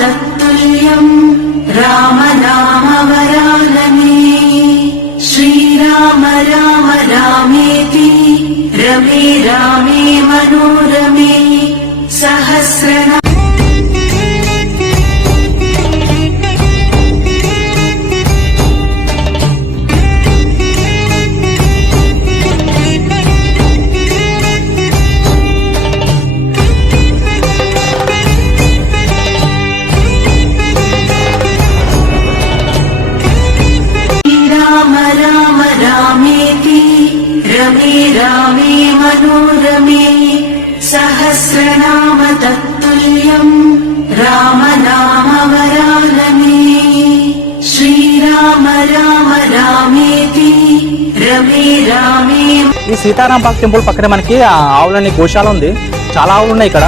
तत्तुल्यं राम नाम वरानने श्रीराम राम रामेति रमे रामे मनोरमे सहस्रनाम रमे रामे मनोरमे सहस्रनाम तत्तुल्यं राम नाम वरानने श्रीराम राम रामेति रमे रामे। ఈ సీతారాంపాక టెంపుల్ పక్కనే మనకి ఆవులని గోశాల ఉంది. చాలా ఆవులు ఉన్నాయి ఇక్కడ.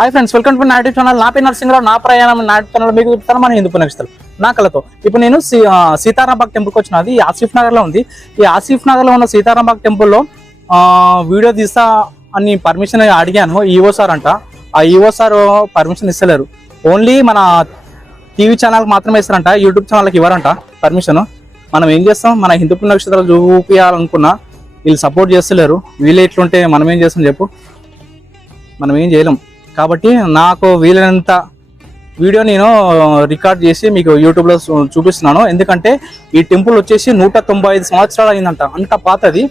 Hi friends, welcome to Naidu channel. నా పేరు నరసింహరావు. నా ప్రయాణం నాయుడు ఛానల్ మీకు చెప్తాను మన హిందూ పుణ్యక్షేత్రాలు నా కళతో. ఇప్పుడు నేను సీతారాంపాక టెంపుల్కి వచ్చిన. అది ఆసిఫ్ నగర్లో ఉంది. ఈ ఆసిఫ్ నగర్లో ఉన్న సీతారాంపాక టెంపుల్లో వీడియో తీస్తా అని పర్మిషన్ అడిగాను. ఈవో సార్ అంట. ఆ ఈవో సార్ పర్మిషన్ ఇస్తలేరు. ఓన్లీ మన టీవీ ఛానల్కి మాత్రమే ఇస్తారంట. యూట్యూబ్ ఛానల్కి ఇవ్వరంట పర్మిషన్. మనం ఏం చేస్తాం, మన హిందూ పుణ్యక్షేత్రాలు చూపించాలనుకున్నా వీళ్ళు సపోర్ట్ చేస్తలేరు. వీళ్ళు ఎట్లుంటే మనం ఏం చేస్తాం చెప్పు, మనం ఏం చేయలేం. కాబట్టి నాకు వీలైనంత వీడియో నేను రికార్డ్ చేసి మీకు యూట్యూబ్లో చూపిస్తున్నాను. ఎందుకంటే ఈ టెంపుల్ వచ్చేసి 195 సంవత్సరాలు అయిందంట. అంత పాతది.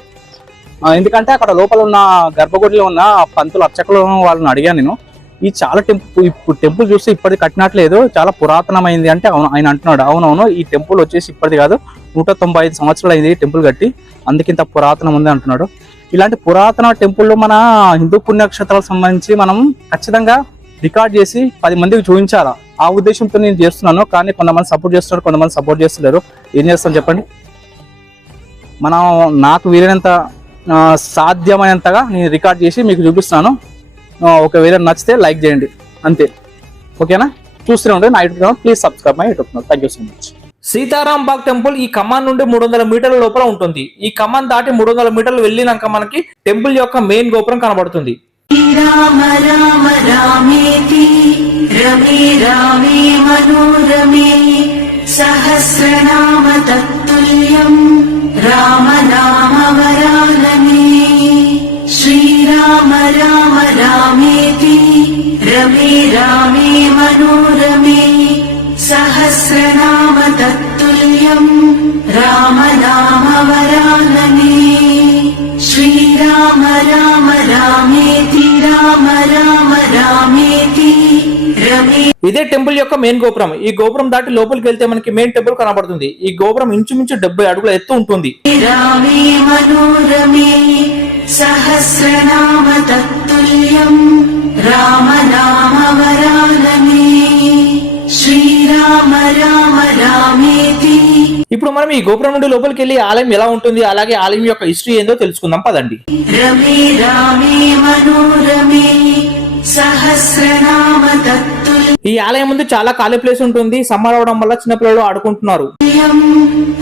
ఎందుకంటే అక్కడ లోపల ఉన్న గర్భగుడిలో ఉన్న పంతులు అర్చకులు వాళ్ళని అడిగాను నేను. ఈ చాలా ఇప్పుడు టెంపుల్ చూస్తే ఇప్పటిది కట్టినట్లేదు, చాలా పురాతనమైంది అంటే అవును ఆయన అంటున్నాడు. అవునవును, ఈ టెంపుల్ వచ్చేసి ఇప్పటిది కాదు, 195 సంవత్సరాలు అయింది టెంపుల్ కట్టి, అందుకింత పురాతనం ఉంది అంటున్నాడు. ఇలాంటి పురాతన టెంపుల్లో మన హిందూ పుణ్యక్షేత్రాలకు సంబంధించి మనం ఖచ్చితంగా రికార్డ్ చేసి 10 మందికి చూపించాలా. ఆ ఉద్దేశంతో నేను చేస్తున్నాను. కానీ కొంతమంది సపోర్ట్ చేస్తున్నారు, కొంతమంది సపోర్ట్ చేస్తలేరు. ఏం చేస్తాం చెప్పండి. మనం నాకు వీలైనంత సాధ్యమైనంతగా నేను రికార్డ్ చేసి మీకు చూపిస్తున్నాను. ఒకవేళ నచ్చితే లైక్ చేయండి, అంతే. ఓకేనా? చూస్తూనే ఉండే నా YouTube channel. Please subscribe my YouTube channel. Thank you so much. Sitarampaka temple ఈ ఖమ్మం నుండి 300 మీటర్ల లోపల ఉంటుంది. ఈ ఖమ్మం దాటి 300 మీటర్లు వెళ్ళినాక మనకి టెంపుల్ యొక్క మెయిన్ గోపురం కనబడుతుంది. రామ రామ రామేతి రమే రామే మనోరమే సహస్రనామ తత్తుల్యం రామ నామ వరాననే శ్రీరామ రామ రామేతి రమే రామే మనోరమే सहस्रनाम तत्तुल्यं राम नाम वरानने श्रीराम राम रामेति राम राम रामेति रमे। ఇదే టెంపుల్ యొక్క మెయిన్ గోపురం. ఈ గోపురం దాటి లోపలికి వెళ్తే మనకి మెయిన్ టెంపుల్ కనబడుతుంది. ఈ గోపురం ఇంచుమించు 70 అడుగుల ఎత్తు ఉంటుంది. రామే మనోరమే సహస్రనామ తత్తుల్యం రామ నామ వరాననే శ్రీరామ రామ రామేతి. ఇప్పుడు మనం ఈ గోపురం నుండి లోపలికి వెళ్ళి ఆలయం ఎలా ఉంటుంది, అలాగే ఆలయం యొక్క హిస్టరీ ఏందో తెలుసుకుందాం పదండి. రమే రామే మనోరమే సహస్రనామ తత్తుల్యం. ఈ ఆలయం ముందు చాలా ఖాళీ ప్లేస్ ఉంటుంది. సమ్మర్ అవడం వల్ల చిన్నపిల్లలు ఆడుకుంటున్నారు.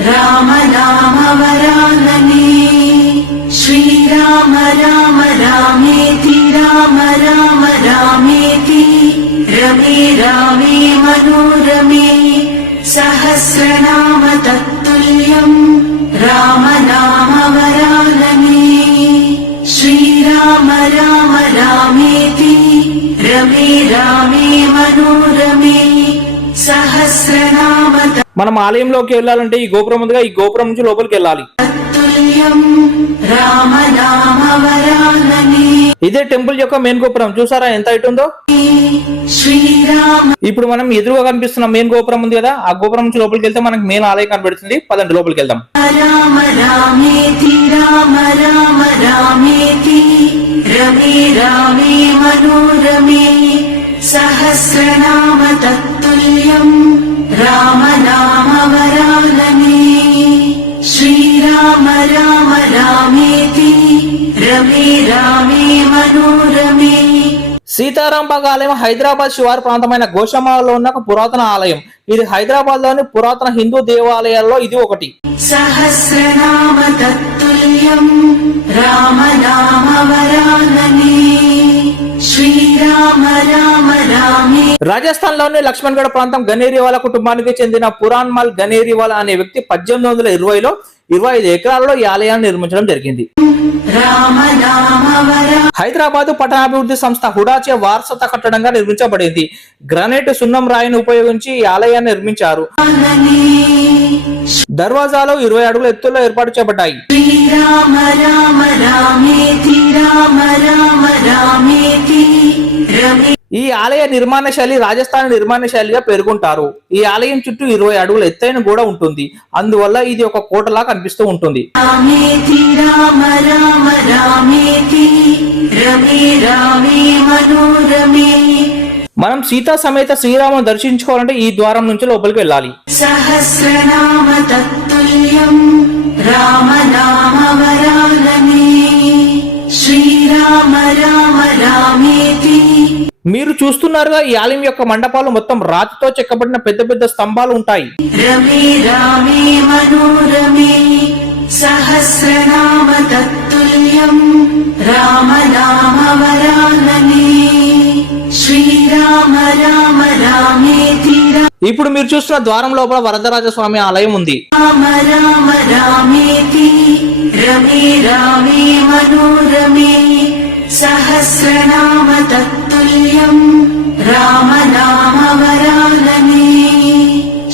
రామ నామ వరాననే శ్రీరామ రామ రామేతి రామ రామ రామేతి రమే రామే మనోరమే సహస్రనామ తత్తుల్యం రామ నామ వరాననే శ్రీరామ రామ రామేతి రమే రామే మనోరమే సహస్రనామ. మనం ఆలయంలోకి వెళ్ళాలంటే ఈ గోపురం ముందుగా ఈ గోపురం నుంచి లోపలికి వెళ్ళాలి. తత్తుల్యం రామ నామ వరాననే. ఇదే టెంపుల్ యొక్క మెయిన్ గోపురం. చూసారా ఎంత హైట్ ఉందో. శ్రీరామ. ఇప్పుడు మనం ఎదురుగా కనిపిస్తున్న మెయిన్ గోపురం ఉంది కదా, ఆ గోపురం నుంచి లోపలికి వెళ్తే మనకి మెయిన్ ఆలయం కనబడుతుంది. పదండి లోపలికి వెళ్దాం. రామ రామేతి రామ రామ రామేతి రమే రామే మనోరమే సహస్రనామ తత్తుల్యం రామ నామ వరాననే శ్రీరామ రామ రామేతి రమే రామే మనోరమే సీతారాంబాగ్ ఆలయం హైదరాబాద్ శివారు ప్రాంతమైన గోషామాలో ఉన్న ఒక పురాతన ఆలయం. ఇది హైదరాబాద్ లోని పురాతన హిందూ దేవాలయాల్లో ఇది ఒకటి. సహస్రనామ తత్తుల్యం రామనామవరాననే శ్రీరామ రామ రామే. రాజస్థాన్ లోని లక్ష్మణ్గఢ్ ప్రాంతం గనేరివాలా కుటుంబానికి చెందిన పురాణ్మల్ గనేరివాలా అనే వ్యక్తి 1820లో 25 ఎకరాలలో ఈ ఆలయాన్ని నిర్మించడం జరిగింది. హైదరాబాద్ పట్టణాభివృద్ధి సంస్థ హుడాచే వారసత్వ కట్టడంగా నిర్మించబడింది. గ్రానైట్ సున్నం రాయిని ఉపయోగించి ఈ ఆలయాన్ని నిర్మించారు. దర్వాజాలు 20 అడుగుల ఎత్తులో ఏర్పాటు చేయబడ్డాయి. శ్రీరామ రామ రామేతి రామ రామ రామేతి రమే. ఈ ఆలయ నిర్మాణ శైలి రాజస్థాన్ నిర్మాణ శైలిగా పేర్కొంటారు. ఈ ఆలయం చుట్టూ 20 అడుగుల ఎత్తైన గోడ ఉంటుంది. అందువల్ల ఇది ఒక కోటలా కనిపిస్తూ ఉంటుంది. రామేతి రామ రామ రామేతి రమే రామే మనోరమే. మనం సీతా సమేత శ్రీరామును దర్శించుకోవాలంటే ఈ ద్వారం నుంచి లోపలికి వెళ్ళాలి. సహస్రనామ తత్తుల్యం రామనామవరాననే శ్రీరామ రామ రామేతి. మీరు చూస్తున్నారుగా ఈ ఆలయం యొక్క మండపాలు మొత్తం రాతితో చెక్కబడిన పెద్ద పెద్ద స్తంభాలు ఉంటాయి. రమే రామే మనోరమే సహస్రనామ తత్తుల్యం రామనామవరాననే శ్రీరామ రామ రామేతి. ఇప్పుడు మీరు చూస్తున్న ద్వారం లోపల వరదరాజ స్వామి ఆలయం ఉంది. రామ రామ రామేతి రమే రామే మనోరమే సహస్రనామ తత్తుల్యం రామనామవరాననే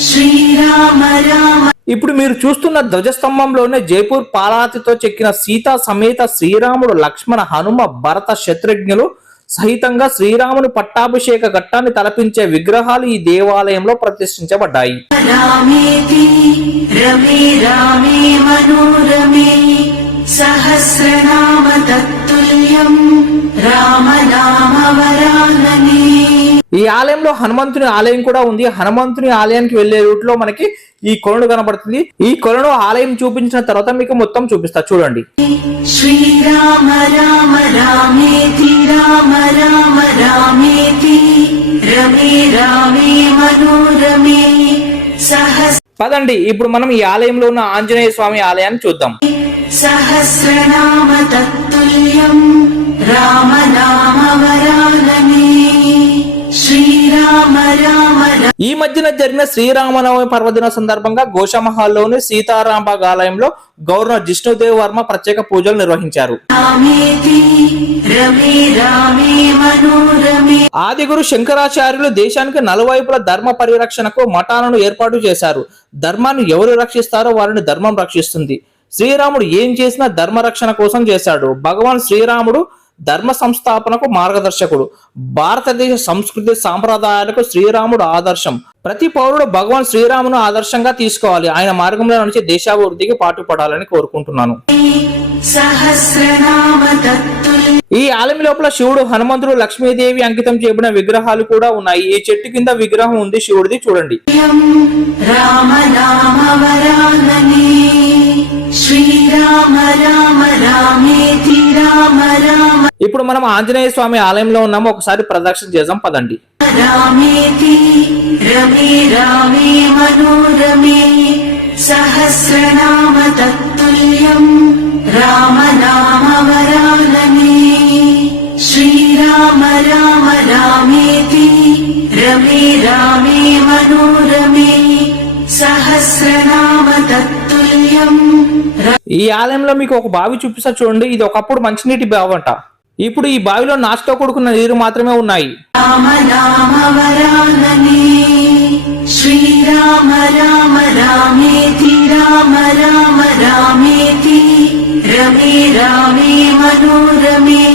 శ్రీరామ రామ. ఇప్పుడు మీరు చూస్తున్న ధ్వజస్తంభంలోనే జైపూర్ పాలరాతితో చెక్కిన సీతా సమేత శ్రీరాముడు లక్ష్మణ హనుమ భరత శత్రుఘ్నులు సహితంగా శ్రీరాముని పట్టాభిషేక ఘట్టాన్ని తలపించే విగ్రహాలు ఈ దేవాలయంలో ప్రతిష్ఠించబడ్డాయి. రామేతి రమే రామే మనోరమే సహస్రనామ తత్తుల్యం రామనామవరాననే. ఈ ఆలయంలో హనుమంతుని ఆలయం కూడా ఉంది. హనుమంతుని ఆలయానికి వెళ్లే రూట్ లో మనకి ఈ కొలను కనబడుతుంది. ఈ కొలను ఆలయం చూపించిన తర్వాత మీకు మొత్తం చూపిస్తా చూడండి. శ్రీరామ రామ రామేతి రామ రామ రామేతి రమే రామే మనోరమే సహస్ర. పదండి ఇప్పుడు మనం ఈ ఆలయంలో ఉన్న ఆంజనేయ స్వామి ఆలయాన్ని చూద్దాం. సహస్రనామ తత్తుల్యం రామనామవరాననే శ్రీరామ రామ. ఈ మధ్యన జరిగిన శ్రీరామనవమి పర్వదిన సందర్భంగా గోషామహల్లోని సీతారాంబాగ్ ఆలయంలో గవర్నర్ జిష్ణుదేవ్ వర్మ ప్రత్యేక పూజలు నిర్వహించారు. రామేతి రమే రామే మనోరమే. ఆదిగురు శంకరాచార్యులు దేశానికి నలువైపుల ధర్మ పరిరక్షణకు మఠాలను ఏర్పాటు చేశారు. ధర్మాన్ని ఎవరు రక్షిస్తారో వారిని ధర్మం రక్షిస్తుంది. శ్రీరాముడు ఏం చేసినా ధర్మ రక్షణ కోసం చేశాడు. భగవాన్ శ్రీరాముడు ధర్మ సంస్థాపనకు మార్గదర్శకుడు. భారతదేశ సంస్కృతి సాంప్రదాయాలకు శ్రీరాముడు ఆదర్శం. ప్రతి పౌరుడు భగవాన్ శ్రీరామును ఆదర్శంగా తీసుకోవాలి. ఆయన మార్గంలో నుంచి దేశాభివృద్ధికి పాటుపడాలని కోరుకుంటున్నాను. సహస్రనామ తత్తుల్యం. ఈ ఆలయం లోపల శివుడు, హనుమంతుడు, లక్ష్మీదేవి అంకితం చేయబడిన విగ్రహాలు కూడా ఉన్నాయి. ఈ చెట్టు కింద విగ్రహం ఉంది శివుడిది, చూడండి. రామనామవరాననే శ్రీరామ రామ రామేతి రామ రామ. ఇప్పుడు మనం ఆంజనేయ స్వామి ఆలయంలో ఉన్నాము. ఒకసారి ప్రదక్షిణ చేద్దాం పదండి. రామేతి రమే రామే మనోరమే సహస్రనామ తత్తుల్యం రామనామవరాననే శ్రీరామ రామ రామేతి రమే రామే మనోరమే సహస్రనామ తత్తుల్యం. ఈ ఆలయంలో మీకు ఒక బావి చూపిస్తా చూడండి. ఇది ఒకప్పుడు మంచినీటి బావి అంట. ఇప్పుడు ఈ బావిలో నాచుతో కూడుకున్న నీరు మాత్రమే ఉన్నాయి. రామనామవరాననే శ్రీరామ రామ రామేతి రామ రామ రామేతి రమే రామే మనోరమే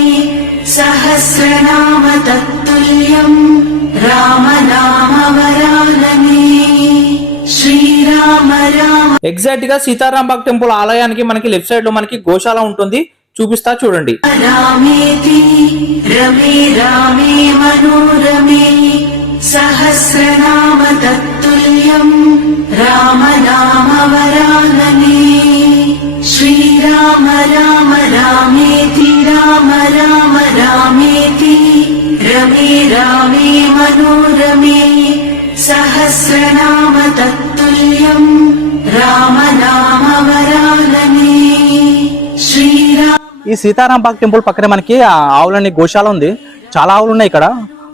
సహస్రనామ తత్తుల్యం రామనామవరాననే శ్రీరామ రామ. ఎగ్జాక్ట్ గా సీతారాంబాగ్ టెంపుల్ ఆలయానికి మనకి లెఫ్ట్ సైడ్ లో మనకి గోశాల ఉంటుంది. చూపిస్తా చూడండి. రామేతి రమే రామే మనోరమే సహస్రనామ తత్తుల్యం రామనామవరాననే శ్రీరామ రామ రామేతి రామ రామ రామేతి రమే रामे मनोरमे सहस्रनाम तत्तुल्यम् राम नाम वरानने श्रीराम। ఈ సీతారాంబాగ్ టెంపుల్ పక్కనే మనకి ఆవులని గోశాల ఉంది. చాలా ఆవులు ఉన్నాయి ఇక్కడ.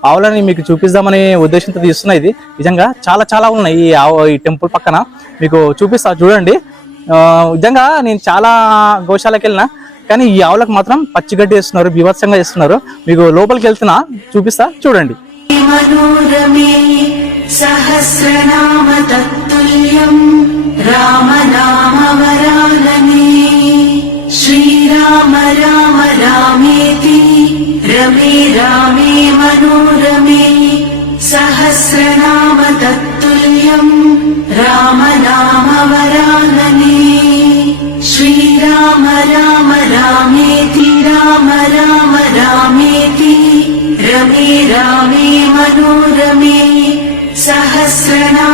ఆవులని మీకు చూపిద్దామనే ఉద్దేశంతో తీస్తున్నా. ఇది నిజంగా చాలా చాలా ఉన్నాయి ఈ టెంపుల్ పక్కన. మీకు చూపిస్తా చూడండి. నిజంగా నేను చాలా గోశాలకు వెళ్ళినా కానీ ఈ ఆవులకు మాత్రం పచ్చిగడ్డి వేస్తున్నారు, బీభత్సంగా చేస్తున్నారు. మీకు లోపలికి వెళ్తున్నా, చూపిస్తా చూడండి. मनोरमे सहस्रनाम तत्तुल्यम् राम नाम वरानने श्रीराम राम रामेति रमे रामे मनोरमे सहस्रनाम तत्तुल्यम् राम नाम वरानने श्रीराम राम रामेति राम राम रामेति रमे रामे मनोरमे सहस्रनाम